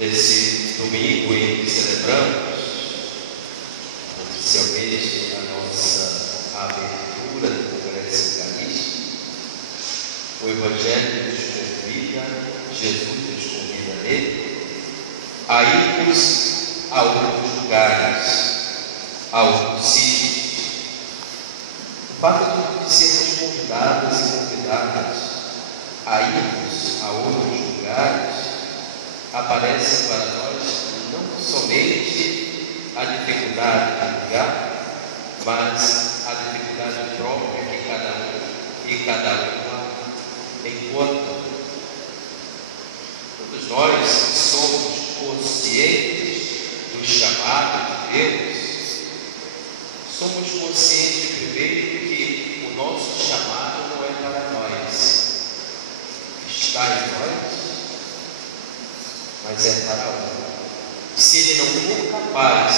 Nesse domingo em que celebramos oficialmente a nossa abertura do Congresso Eucarístico, o Evangelho nos convida, Jesus nos convida nele, a irmos a outros lugares, a outros sítios. O fato de sermos convidados e convidadas a irmos a outros lugares aparece para nós não somente a dificuldade de lugar, mas a dificuldade própria que cada uma encontra. Todos nós somos conscientes do chamado de Deus, somos conscientes primeiro que o nosso chamado não é para nós, está em nós, mas é para outro. Se ele não for capaz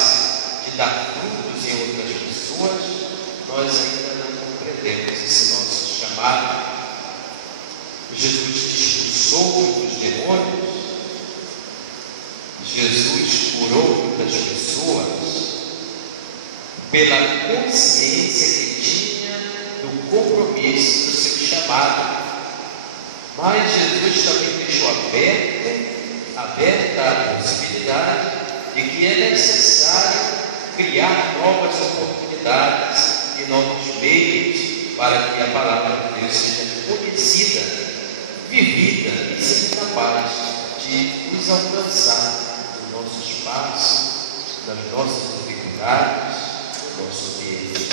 de dar frutos em outras pessoas, nós ainda não compreendemos esse nosso chamado. Jesus expulsou muitos demônios, Jesus curou muitas pessoas pela consciência que tinha do compromisso do seu chamado. Mas Jesus também deixou aberta a possibilidade de que é necessário criar novas oportunidades e novos meios para que a palavra de Deus seja conhecida, vivida e seja capaz de nos alcançar nos nossos passos, nas nossas dificuldades, no nosso ambiente.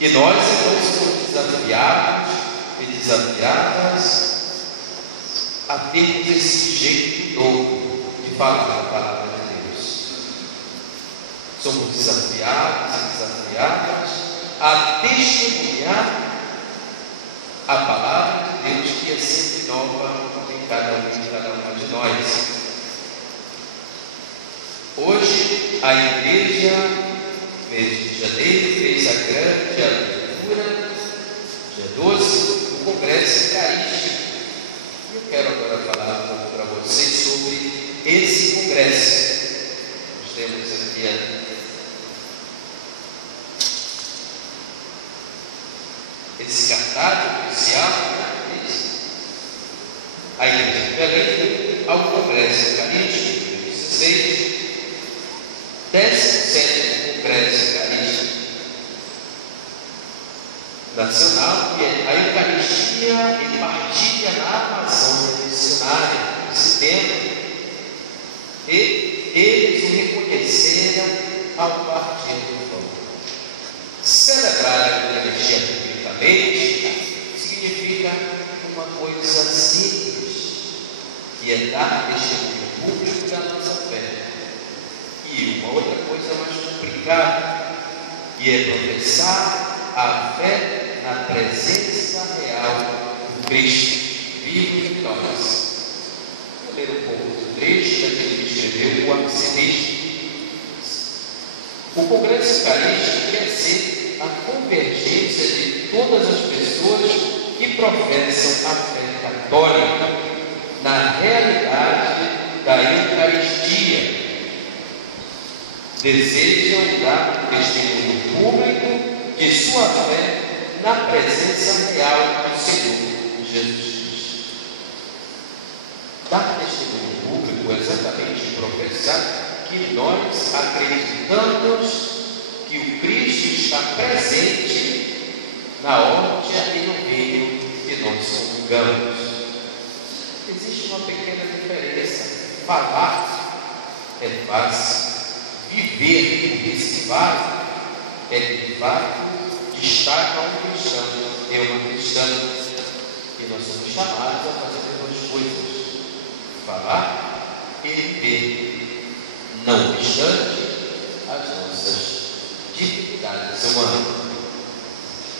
E nós somos desafiados e desafiadas a termos esse jeito novo de falar a palavra de Deus. Somos desafiados e desafiadas a testemunhar a palavra de Deus, que é sempre nova em cada uma de nós. Hoje a igreja, mês de janeiro, fez a grande abertura, dia 12, do Congresso Eucarístico. Eu quero agora falar um pouco para vocês sobre esse congresso. Nós temos aqui esse cartaz oficial, a Igreja de Belém ao Congresso Eucarístico 2016, 17º Congresso Eucarístico Nacional, que é a Eucaristia e partilha na Amazônia missionária, esse tema, e eles o reconheceram ao partir do pão. Celebrar a Eucaristia publicamente significa uma coisa simples, que é dar testemunho público da nossa fé, e uma outra coisa mais complicada, que é professar a fé na presença real do Cristo, vivo em nós. Vou ler um pouco do trecho daquele que escreveu o Absinista. O Congresso Eucarístico quer ser a convergência de todas as pessoas que professam a fé católica na realidade da Eucaristia. Desejam dar testemunho público de sua fé na presença real do Senhor Jesus Cristo. Dar testemunho público é exatamente professar que nós acreditamos que o Cristo está presente na hóstia e no vinho que nós comungamos. Existe uma pequena diferença. Falar é fácil, viver o que se fala é de fato estar com um cristão, é uma cristã, e nós somos chamados a fazer as duas coisas: falar e viver, não obstante as nossas dificuldades humanas.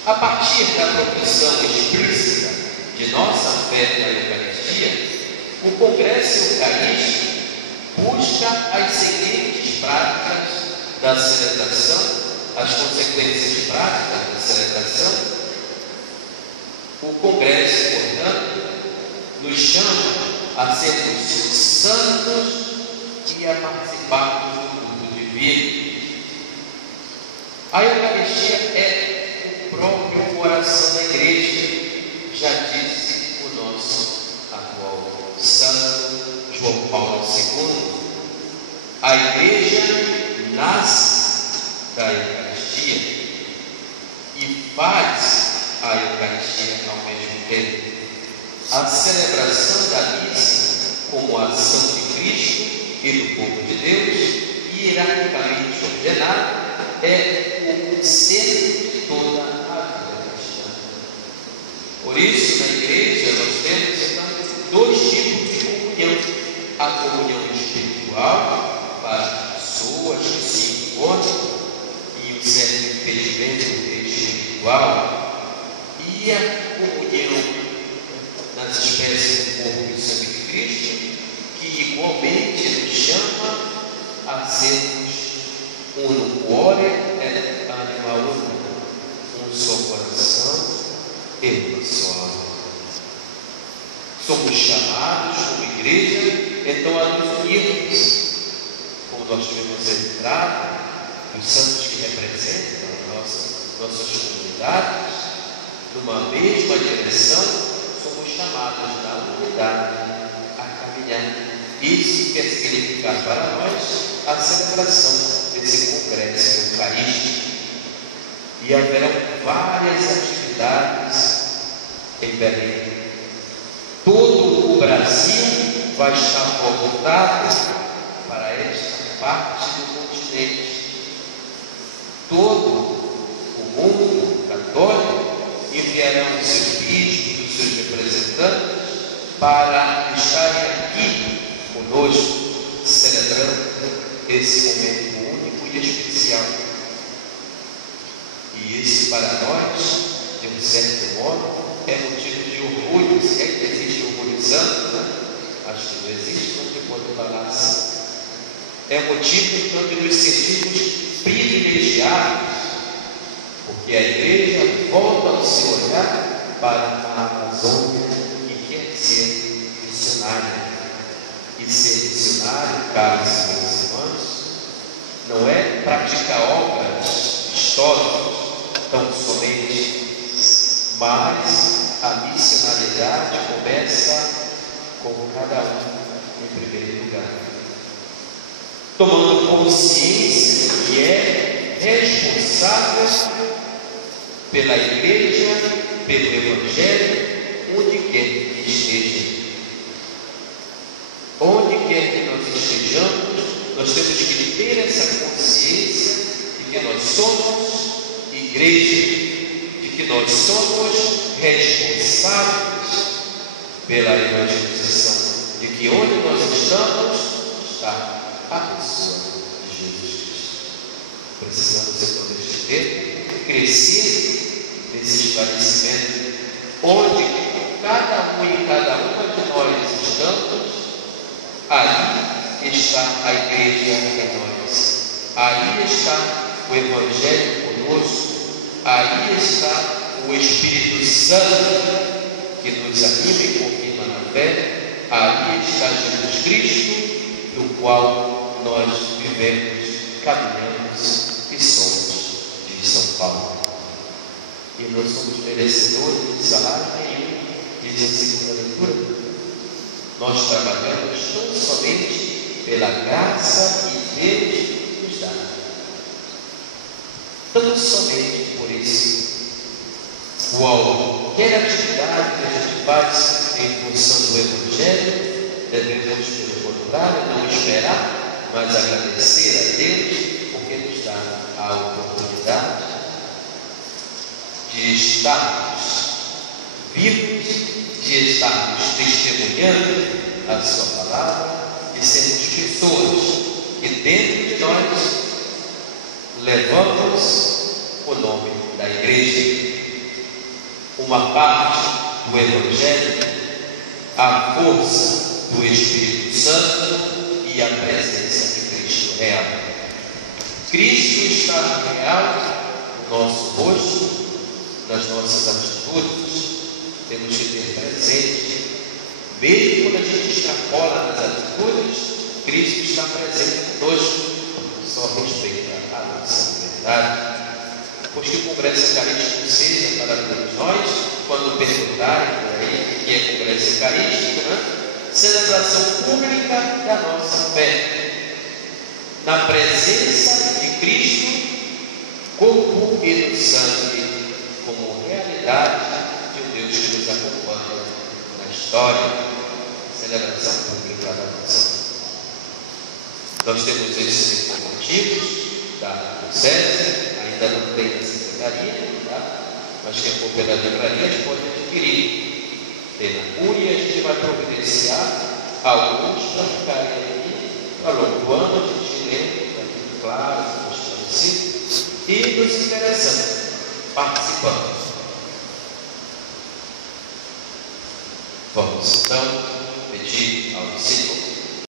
A partir da profissão explícita de nossa fé na Eucaristia, o Congresso Eucarístico busca as seguintes práticas da celebração, as consequências práticas da celebração. O Congresso, portanto, nos chama a sermos santos participarmos do culto divino. A Eucaristia é o próprio coração da igreja, já disse o nosso atual santo João Paulo II. A igreja nasce da Eucaristia e faz a Eucaristia ao mesmo tempo. A celebração da missa como ação de Cristo e do povo de Deus, hierarquicamente ordenada, é o centro de toda a vida cristã. Por isso, na igreja, nós temos então dois tipos de comunhão: a comunhão espiritual para pessoas que se encontram e o certo impedimento espiritual, e a comunhão nas espécies do corpo e sangue de Cristo, que igualmente nos chama a sermos unum cuore et anima una, um só coração e uma só alma. Somos chamados como igreja então a nos unirmos, como nós tivemos entrado, os santos que representam nossas comunidades, numa mesma direção. Somos chamados na unidade a caminhar. Isso quer significar para nós a celebração desse congresso eucarístico. E haverão várias atividades em Belém. Todo o Brasil vai estar voltado para esta parte do continente. Todo o mundo católico enviarão os seus bispos, os seus representantes, para estarem aqui conosco, celebrando esse momento único e especial. E isso para nós, de um certo modo, é motivo de orgulho. Se é que existe orgulho santo, né? Acho que não existe, não tem quanto falar assim. É motivo, então, de nos sentirmos privilegiados, porque a igreja volta o seu olhar para a Amazônia e quer ser missionária. E ser missionário, caros irmãos, não é praticar obras históricas tão somente, mas a missionariedade começa com cada um em primeiro lugar, tomando consciência que é responsável pela igreja, pelo evangelho, onde quer que esteja. Onde quer que nós estejamos, nós temos que ter essa consciência de que nós somos igreja, de que nós somos responsáveis pela evangelização, de que onde nós estamos está a pessoa de Jesus Cristo. Precisamos então deste tempo crescer nesse esclarecimento, onde cada um e cada uma de nós estamos. Ali está a igreja em nós, aí está o evangelho conosco, aí está o Espírito Santo que nos anima e confirma na fé, aí está Jesus Cristo, no qual nós vivemos, caminhamos e somos de São Paulo. E nós somos merecedores de salário nenhum, diz a segunda leitura. Nós trabalhamos tão somente pela graça que Deus nos dá. Tão somente por isso. Qualquer atividade que a gente faz em função do Evangelho, devemos, pelo contrário, não esperar, mas agradecer a Deus, porque nos dá a oportunidade de estarmos vivos, de estarmos testemunhando a sua palavra, de sermos pessoas que dentro de nós levamos o nome da igreja, uma parte do Evangelho, a força do Espírito Santo e a presença de Cristo real. Cristo está real no nosso rosto, nas nossas atitudes. Temos que ter presente, mesmo quando a gente extrapola nas atitudes, Cristo está presente conosco, só respeita a nossa verdade. Pois que o Congresso Eucarístico seja para todos nós, quando perguntarem por aí o que é Congresso Eucarístico, celebração pública da nossa fé, na presença de Cristo, corpo e do sangue, como realidade de um Deus que nos acompanha na história, celebração pública da nossa fé. Nós temos esses informativos da Diocese, ainda não tem a secretaria, mas quem for pela livraria pode adquirir. Tem na Cúria, a gente vai providenciar alguns para ficarem aqui ao longo do ano, a gente lê, claro, esclarecido, e nos interessando, participando.